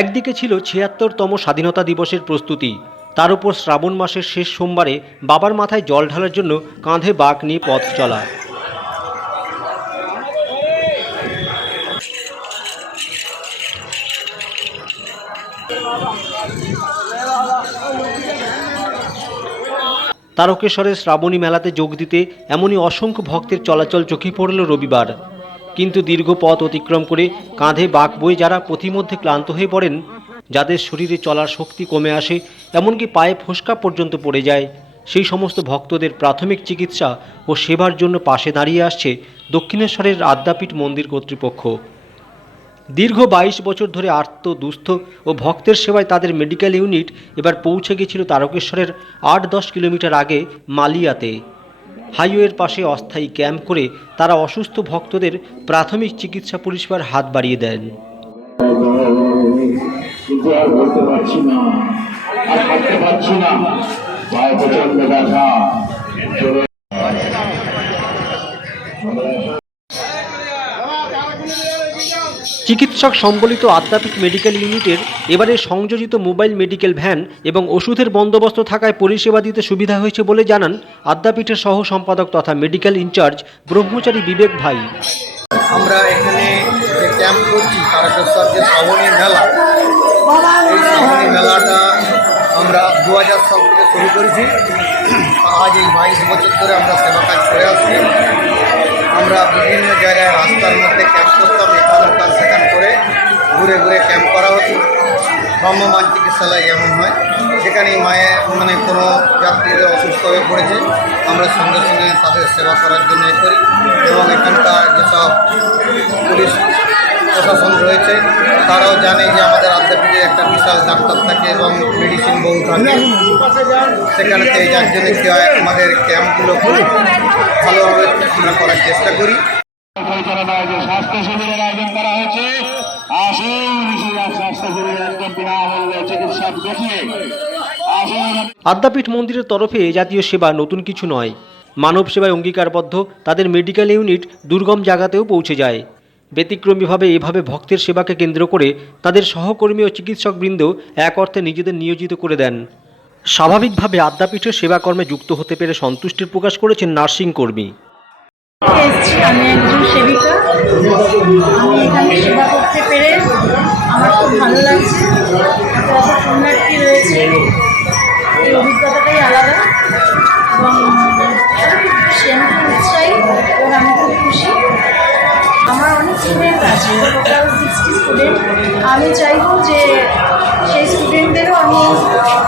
একদিকে ছিল ৭৬তম স্বাধীনতা দিবসের প্রস্তুতি, তার উপর শ্রাবণ মাসের শেষ সোমবারে বাবার মাথায় জল ঢালার জন্য কাঁধে বাঁক নিয়ে পথ চলা। তারকেশ্বরের শ্রাবণী মেলাতে যোগ দিতে এমনই অসংখ্য ভক্তের চলাচল চোখে পড়ল রবিবার। কিন্তু দীর্ঘ পথ অতিক্রম করে কাঁধে বাঁক বয়ে যারা পথিমধ্যে ক্লান্ত হয়ে পড়েন, যাদের শরীরে চলার শক্তি কমে আসে, এমনকি পায়ে ফোস্কা পর্যন্ত পড়ে যায়, সেই সমস্ত ভক্তদের প্রাথমিক চিকিৎসা ও সেবার জন্য পাশে দাঁড়িয়ে আসছে দক্ষিণেশ্বরের আদ্যাপীঠ মন্দির কর্তৃপক্ষ। দীর্ঘ ২২ বছর ধরে আর্ত দুস্থ ও ভক্তের সেবায় তাদের মেডিকেল ইউনিট এবার পৌঁছে গিয়েছিল তারকেশ্বরের ৮-১০ কিলোমিটার আগে মালিয়াতে। হাইওয়ের পাশে অস্থায়ী ক্যাম্প করে তারা অসুস্থ ভক্তদের প্রাথমিক চিকিৎসা পরিষেবার হাত বাড়িয়ে দেন। চিকিৎসক সম্বলিত আদ্যাপীঠ মেডিকেল ইউনিটের এবারে সংযোজিত মোবাইল মেডিকেল ভ্যান এবং ওষুধের বন্দোবস্ত থাকায় পরিষেবা দিতে সুবিধা হয়েছে বলে জানান আদ্যাপীঠের সহ সম্পাদক তথা মেডিকেল ইনচার্জ ব্রহ্মচারী বিবেক ভাই। আমরা এখানে যে ক্যাম্প করছি তারকেশ্বর যে শ্রাবণী মেলা, এই শ্রাবণী মেলাটা আমরা ২০০০ সাল থেকে শুরু করেছি। আজ এই ২২ বছর ধরে আমরা সেবা কাজ করে আসছি। আমরা বিভিন্ন জায়গায় রাস্তার মধ্যে ক্যাম্প করতাম, এখানকার সেখান করে ঘুরে ঘুরে ক্যাম্প করা হতো। ভ্রাম্যমাণ চিকিৎসালয় যেমন হয়, সেখানে মায়ের কোনো যাত্রীদের অসুস্থ হয়ে পড়েছে, আমরা সঙ্গে সঙ্গে তাদের সেবা করার জন্য করি। এবং এখানকার যেসব পুলিশ প্রশাসন রয়েছে তারাও জানে যে আমাদের আদ্যাপীঠে একটা বিশাল ডাক্তার থাকে এবং মেডিসিন বহু থাকে, সেখানে যার জন্য কী হয় আমাদের ক্যাম্পগুলো খুব ভালোভাবে আমরা করার চেষ্টা করি। পরিচালনায় যে স্বাস্থ্য শিবিরের আয়োজন করা হয়েছে, আসুন স্বাস্থ্য শিবিরের একদম বিনামূল্যে চিকিৎসা দেখিয়ে আসুন। আদ্যাপীঠ মন্দিরের তরফে এ জাতীয় সেবা নতুন কিছু নয়। মানব সেবায় অঙ্গীকারবদ্ধ তাদের মেডিকেল ইউনিট দুর্গম জায়গাতেও পৌঁছে যায়। ব্যতিক্রমীভাবে এভাবে ভক্তের সেবাকে কেন্দ্র করে তাদের সহকর্মী ও চিকিৎসকবৃন্দ এক অর্থে নিজেদের নিয়োজিত করে দেন। স্বাভাবিকভাবে আদ্যাপীঠের সেবাকর্মে যুক্ত হতে পেরে সন্তুষ্টির প্রকাশ করেছেন নার্সিং কর্মী। আমি একজন সেবিকা, আমি এখানে সেবা করতে পেরে আমার খুব ভালো লাগছে। যত পুণ্যার্থী রয়েছে এই অভিজ্ঞতাটাই আলাদা এবং আমি খুব উৎসাহী এবং আমি খুব খুশি। আমার অনেক স্টুডেন্ট আছে, টোটাল 60 স্টুডেন্ট। আমি চাইবো যে সেই স্টুডেন্টদেরও আমি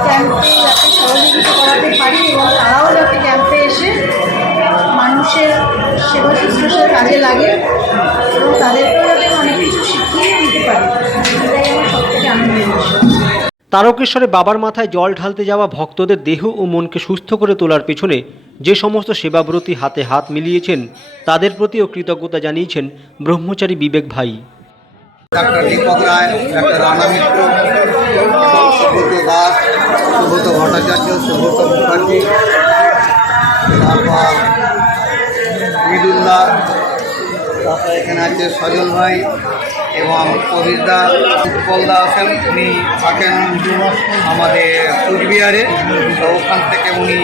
ক্যাম্পে যাতে সহযোগিতা করাতে পারি এবং তারাও যাতে ক্যাম্পে এসে মানুষের সেবা শুশ্রূষার কাজে লাগে এবং তাদেরকেও যাতে অনেক কিছু শিখিয়ে দিতে পারি, এটাই আমার সবথেকে আনন্দের বিষয়। তারকেশ্বরে বাবার মাথায় জল ঢালতে যাওয়া ভক্তদের দেহ ও মনকে সুস্থ করে তোলার পেছনে যে সমস্ত সেবাব্রতী হাতে হাত মিলিয়েছেন তাদের প্রতিও কৃতজ্ঞতা জানিয়েছেন ব্রহ্মচারী বিবেক ভাই। ডাক্তার দীপক রায়, ডাক্তার রানা মিত্র, সুব্রত দাস, সুব্রত ভট্টাচার্য, সুব্রত মুখার্জি, তারপর ঈদুল্লাহ, তারপর এখানে আছে সজল ভাই এবং কবিরদা, উৎপলদা আছেন। উনি থাকেন আমাদের কুচবিহারে, তো ওখান থেকে উনি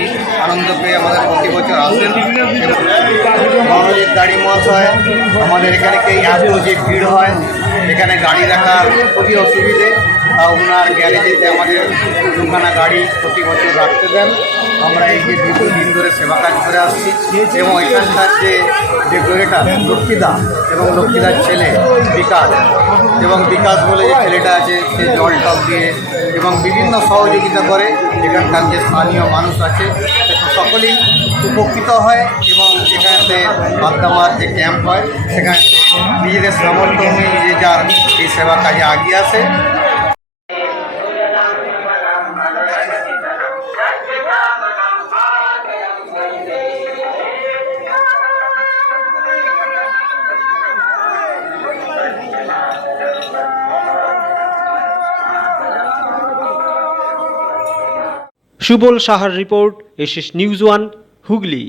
আনন্দ পেয়ে আমাদের প্রতি বছর আসেন। আমাদের গাড়ি মহাশয়, আমাদের এখানে এত যে ভিড় হয়, এখানে গাড়ি রাখার খুবই অসুবিধে, তা ওনার গ্যারেজেতে আমাদের দুখানা গাড়ি প্রতি বছর রাখতে দেন। আমরা এই যে দীর্ঘদিন ধরে সেবা কাজ করে আসছি এবং এখানকার যে ডেকোরেটার লক্ষ্মীদা এবং লক্ষ্মীদার ছেলে বিকাশ এবং বিকাশ বলে যে ছেলেটা আছে, সে জল টল দিয়ে এবং বিভিন্ন সহযোগিতা করে। এখানকার যে স্থানীয় মানুষ আছে সকলেই উপকৃত হয় এবং এখানে আদ্যামার যে ক্যাম্প হয় সেখানে নিজেদের সামর্থ্য অনুযায়ী যে যার এই সেবা কাজে এগিয়ে আসে। সুবল সাহার রিপোর্ট, এসএস নিউজ 1, হুগলি।